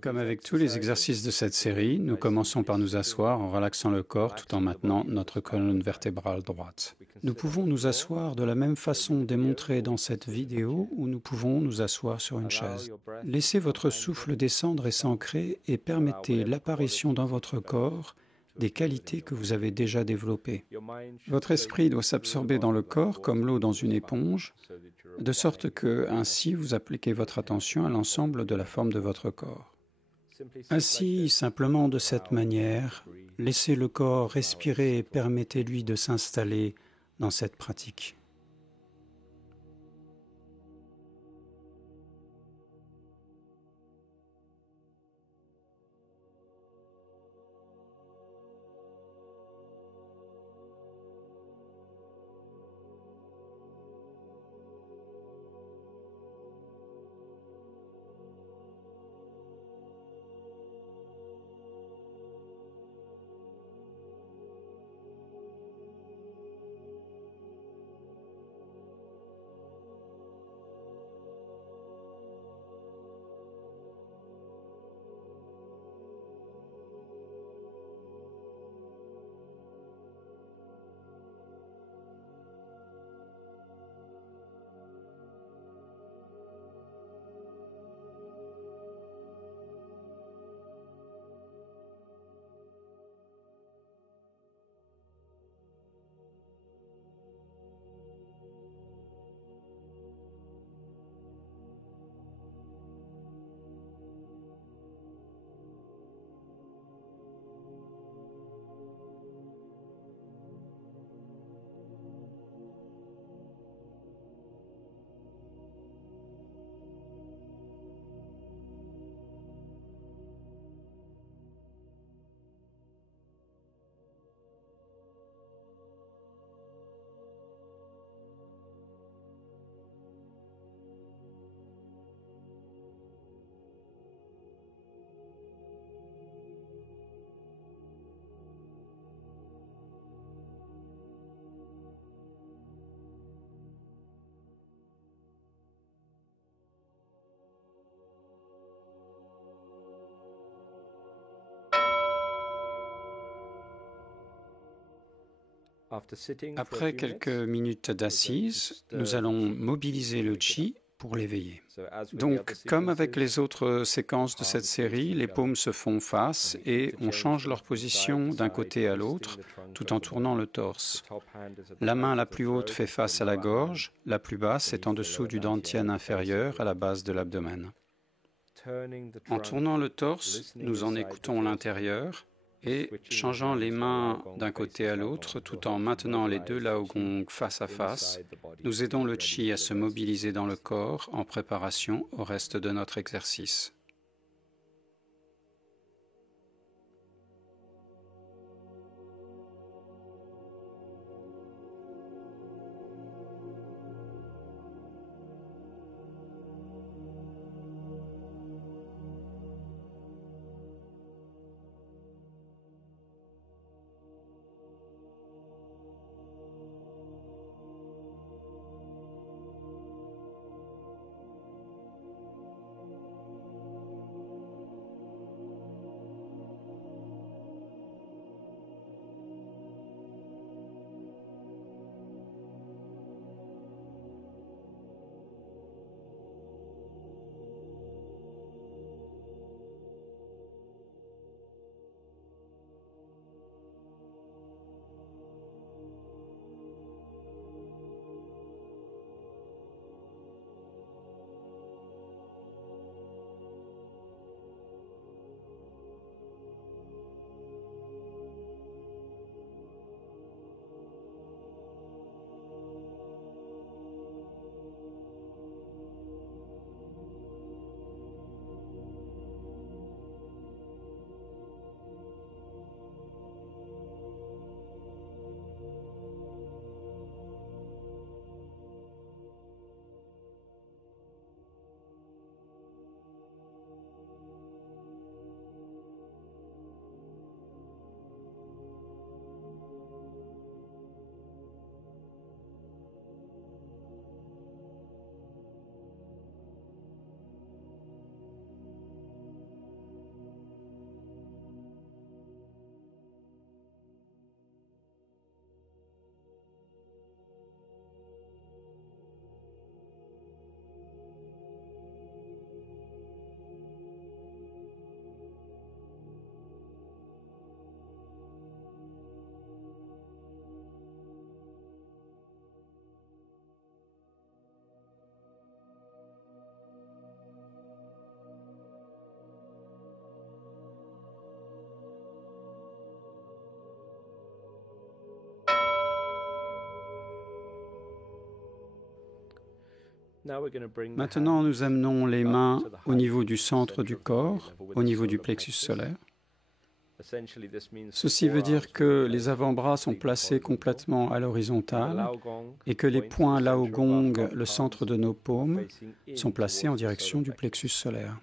Comme avec tous les exercices de cette série, nous commençons par nous asseoir en relaxant le corps tout en maintenant notre colonne vertébrale droite. Nous pouvons nous asseoir de la même façon démontrée dans cette vidéo ou nous pouvons nous asseoir sur une chaise. Laissez votre souffle descendre et s'ancrer et permettez l'apparition dans votre corps des qualités que vous avez déjà développées. Votre esprit doit s'absorber dans le corps comme l'eau dans une éponge, de sorte que, ainsi, vous appliquez votre attention à l'ensemble de la forme de votre corps. Assis simplement de cette manière, laissez le corps respirer et permettez-lui de s'installer dans cette pratique. Après quelques minutes d'assise, nous allons mobiliser le chi pour l'éveiller. Donc, comme avec les autres séquences de cette série, les paumes se font face et on change leur position d'un côté à l'autre tout en tournant le torse. La main la plus haute fait face à la gorge, la plus basse est en dessous du dantian inférieur à la base de l'abdomen. En tournant le torse, nous en écoutons l'intérieur et changeant les mains d'un côté à l'autre tout en maintenant les deux Lao Gong face à face, nous aidons le chi à se mobiliser dans le corps en préparation au reste de notre exercice. Maintenant, nous amenons les mains au niveau du centre du corps, au niveau du plexus solaire. Ceci veut dire que les avant-bras sont placés complètement à l'horizontale et que les points Laogong, le centre de nos paumes, sont placés en direction du plexus solaire.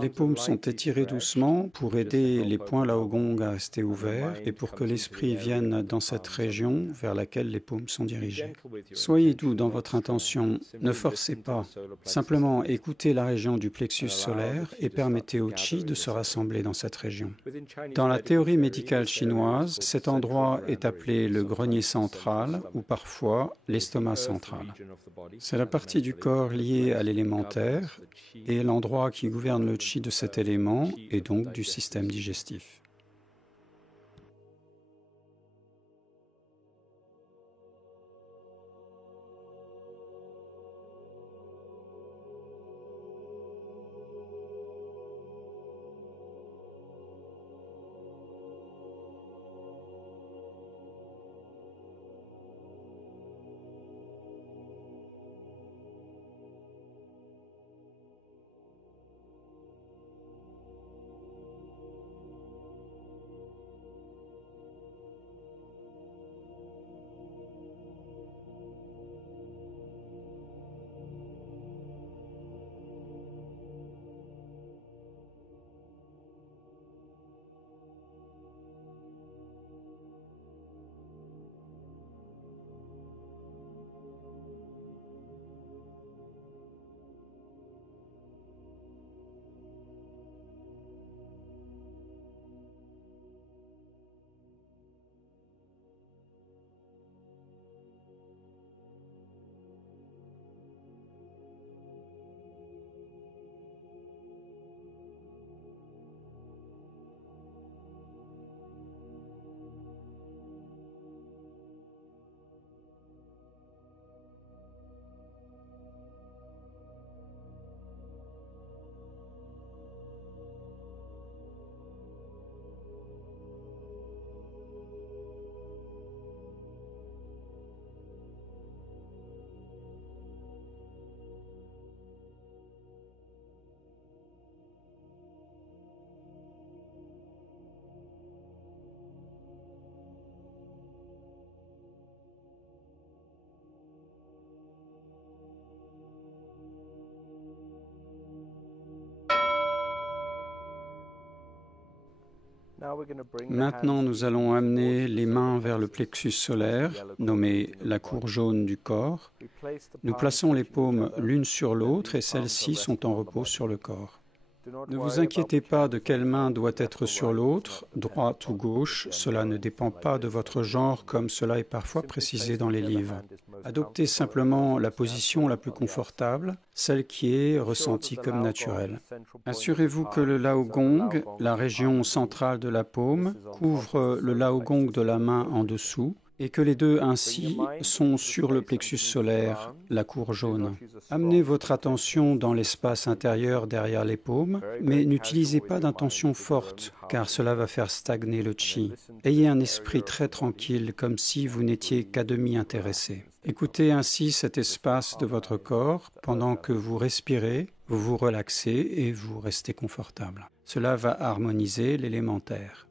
Les paumes sont étirées doucement pour aider les points Laogong à rester ouverts et pour que l'esprit vienne dans cette région vers laquelle les paumes sont dirigées. Soyez doux dans votre intention, ne forcez pas. Simplement écoutez la région du plexus solaire et permettez au Qi de se rassembler dans cette région. Dans la théorie médicale chinoise, cet endroit est appelé le grenier central ou parfois l'estomac central. C'est la partie du corps liée à l'élémentaire et l'endroit qui gouverne le Qi de cet élément et donc du système digestif. Maintenant, nous allons amener les mains vers le plexus solaire, nommé la cour jaune du corps. Nous plaçons les paumes l'une sur l'autre et celles-ci sont en repos sur le corps. Ne vous inquiétez pas de quelle main doit être sur l'autre, droite ou gauche, cela ne dépend pas de votre genre comme cela est parfois précisé dans les livres. Adoptez simplement la position la plus confortable, celle qui est ressentie comme naturelle. Assurez-vous que le Laogong, la région centrale de la paume, couvre le Laogong de la main en dessous, et que les deux ainsi sont sur le plexus solaire, la cour jaune. Amenez votre attention dans l'espace intérieur derrière les paumes, mais n'utilisez pas d'intention forte, car cela va faire stagner le Qi. Ayez un esprit très tranquille, comme si vous n'étiez qu'à demi intéressé. Écoutez ainsi cet espace de votre corps pendant que vous respirez, vous vous relaxez et vous restez confortable. Cela va harmoniser l'élémentaire.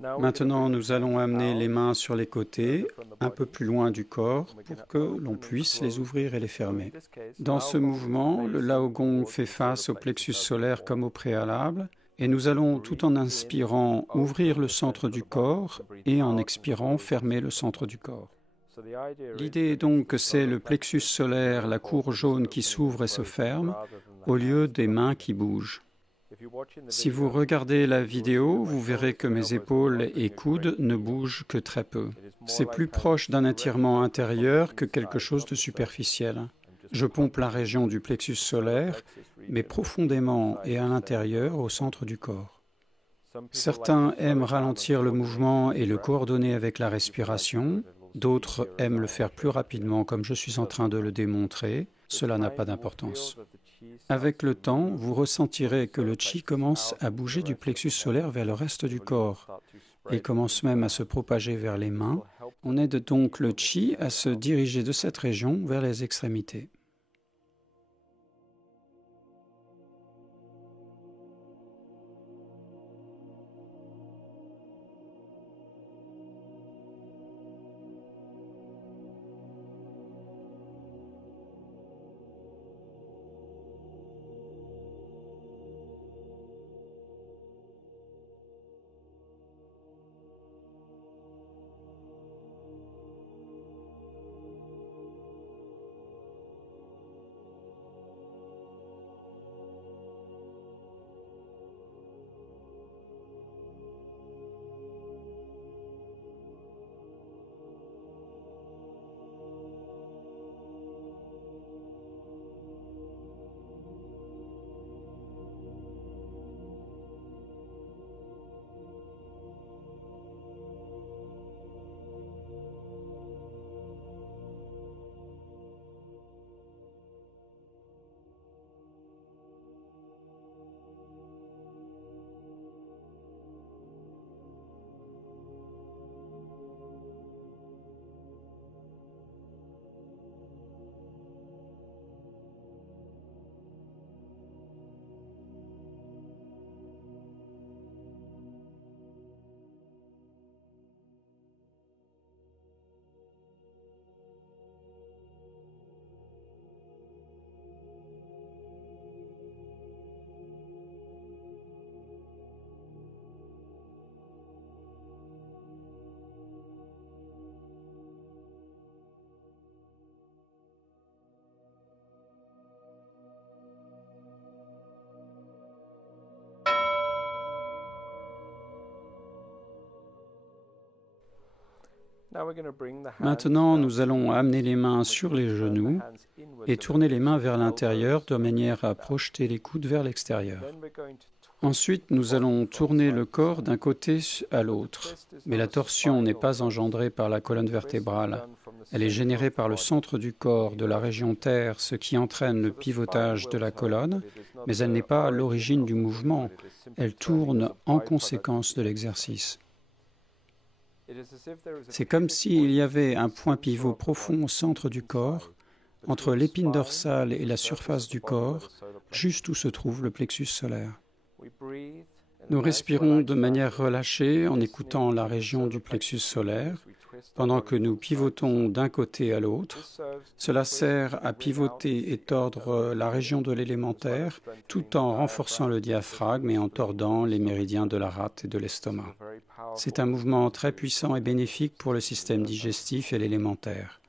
Maintenant, nous allons amener les mains sur les côtés, un peu plus loin du corps, pour que l'on puisse les ouvrir et les fermer. Dans ce mouvement, le Laogong fait face au plexus solaire comme au préalable, et nous allons, tout en inspirant, ouvrir le centre du corps et en expirant, fermer le centre du corps. L'idée est donc que c'est le plexus solaire, la cour jaune qui s'ouvre et se ferme, au lieu des mains qui bougent. Si vous regardez la vidéo, vous verrez que mes épaules et coudes ne bougent que très peu. C'est plus proche d'un étirement intérieur que quelque chose de superficiel. Je pompe la région du plexus solaire, mais profondément et à l'intérieur, au centre du corps. Certains aiment ralentir le mouvement et le coordonner avec la respiration, d'autres aiment le faire plus rapidement comme je suis en train de le démontrer. Cela n'a pas d'importance. Avec le temps, vous ressentirez que le chi commence à bouger du plexus solaire vers le reste du corps. Il commence même à se propager vers les mains. On aide donc le chi à se diriger de cette région vers les extrémités. Maintenant, nous allons amener les mains sur les genoux et tourner les mains vers l'intérieur de manière à projeter les coudes vers l'extérieur. Ensuite, nous allons tourner le corps d'un côté à l'autre. Mais la torsion n'est pas engendrée par la colonne vertébrale. Elle est générée par le centre du corps, de la région terre, ce qui entraîne le pivotage de la colonne, mais elle n'est pas à l'origine du mouvement. Elle tourne en conséquence de l'exercice. C'est comme s'il y avait un point pivot profond au centre du corps, entre l'épine dorsale et la surface du corps, juste où se trouve le plexus solaire. Nous respirons de manière relâchée en écoutant la région du plexus solaire, pendant que nous pivotons d'un côté à l'autre. Cela sert à pivoter et tordre la région de l'élémentaire, tout en renforçant le diaphragme et en tordant les méridiens de la rate et de l'estomac. C'est un mouvement très puissant et bénéfique pour le système digestif et l'élémentaire.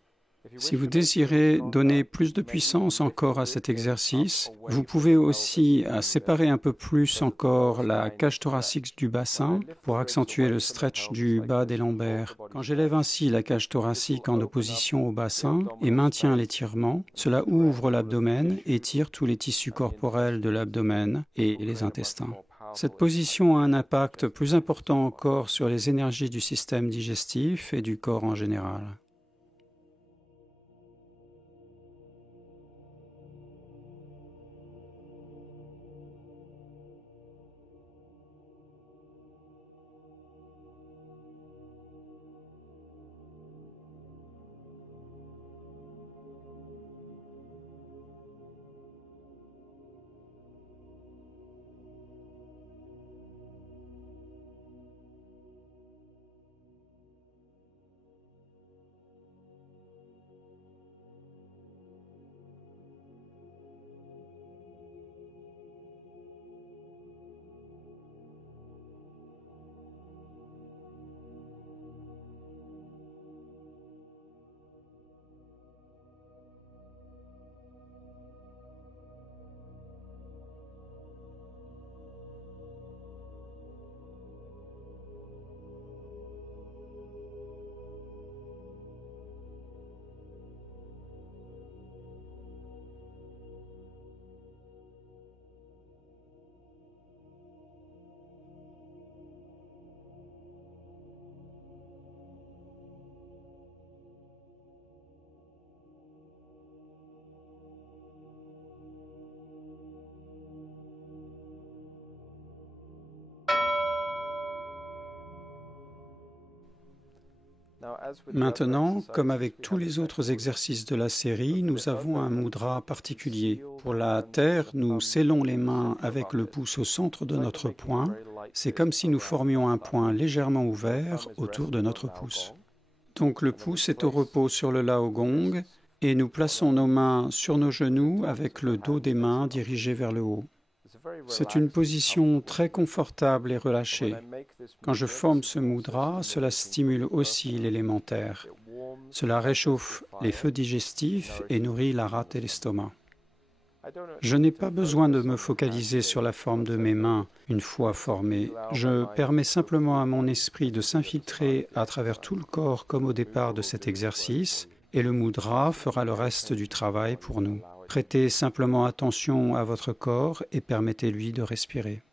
Si vous désirez donner plus de puissance encore à cet exercice, vous pouvez aussi séparer un peu plus encore la cage thoracique du bassin pour accentuer le stretch du bas des lombaires. Quand j'élève ainsi la cage thoracique en opposition au bassin et maintiens l'étirement, cela ouvre l'abdomen et tire tous les tissus corporels de l'abdomen et les intestins. Cette position a un impact plus important encore sur les énergies du système digestif et du corps en général. Maintenant, comme avec tous les autres exercices de la série, nous avons un mudra particulier. Pour la terre, nous scellons les mains avec le pouce au centre de notre poing. C'est comme si nous formions un poing légèrement ouvert autour de notre pouce. Donc le pouce est au repos sur le Lao Gong et nous plaçons nos mains sur nos genoux avec le dos des mains dirigé vers le haut. C'est une position très confortable et relâchée. Quand je forme ce mudra, cela stimule aussi l'élémentaire. Cela réchauffe les feux digestifs et nourrit la rate et l'estomac. Je n'ai pas besoin de me focaliser sur la forme de mes mains une fois formées. Je permets simplement à mon esprit de s'infiltrer à travers tout le corps comme au départ de cet exercice, et le mudra fera le reste du travail pour nous. Prêtez simplement attention à votre corps et permettez-lui de respirer.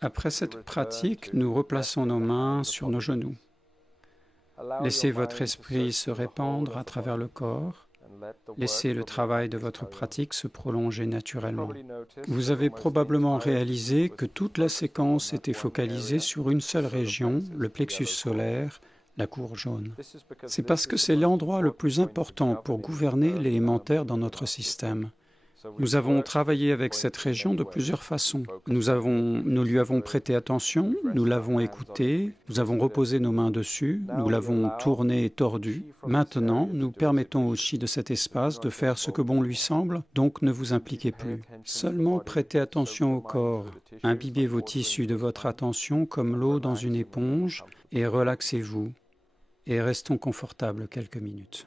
Après cette pratique, nous replaçons nos mains sur nos genoux. Laissez votre esprit se répandre à travers le corps. Laissez le travail de votre pratique se prolonger naturellement. Vous avez probablement réalisé que toute la séquence était focalisée sur une seule région, le plexus solaire, la cour jaune. C'est parce que c'est l'endroit le plus important pour gouverner l'élémentaire dans notre système. Nous avons travaillé avec cette région de plusieurs façons. Nous lui avons prêté attention, nous l'avons écouté, nous avons reposé nos mains dessus, nous l'avons tourné et tordu. Maintenant, nous permettons au chi de cet espace de faire ce que bon lui semble, donc ne vous impliquez plus. Seulement prêtez attention au corps, imbibez vos tissus de votre attention comme l'eau dans une éponge et relaxez-vous. Et restons confortables quelques minutes.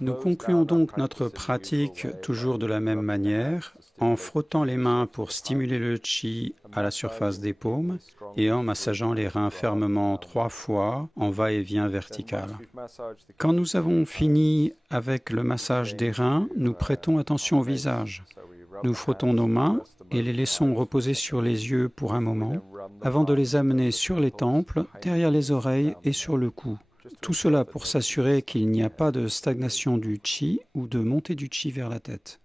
Nous concluons donc notre pratique toujours de la même manière, en frottant les mains pour stimuler le chi à la surface des paumes et en massageant les reins fermement 3 fois en va-et-vient vertical. Quand nous avons fini avec le massage des reins, nous prêtons attention au visage. Nous frottons nos mains et les laissons reposer sur les yeux pour un moment, avant de les amener sur les tempes, derrière les oreilles et sur le cou. Tout cela pour s'assurer qu'il n'y a pas de stagnation du chi ou de montée du chi vers la tête.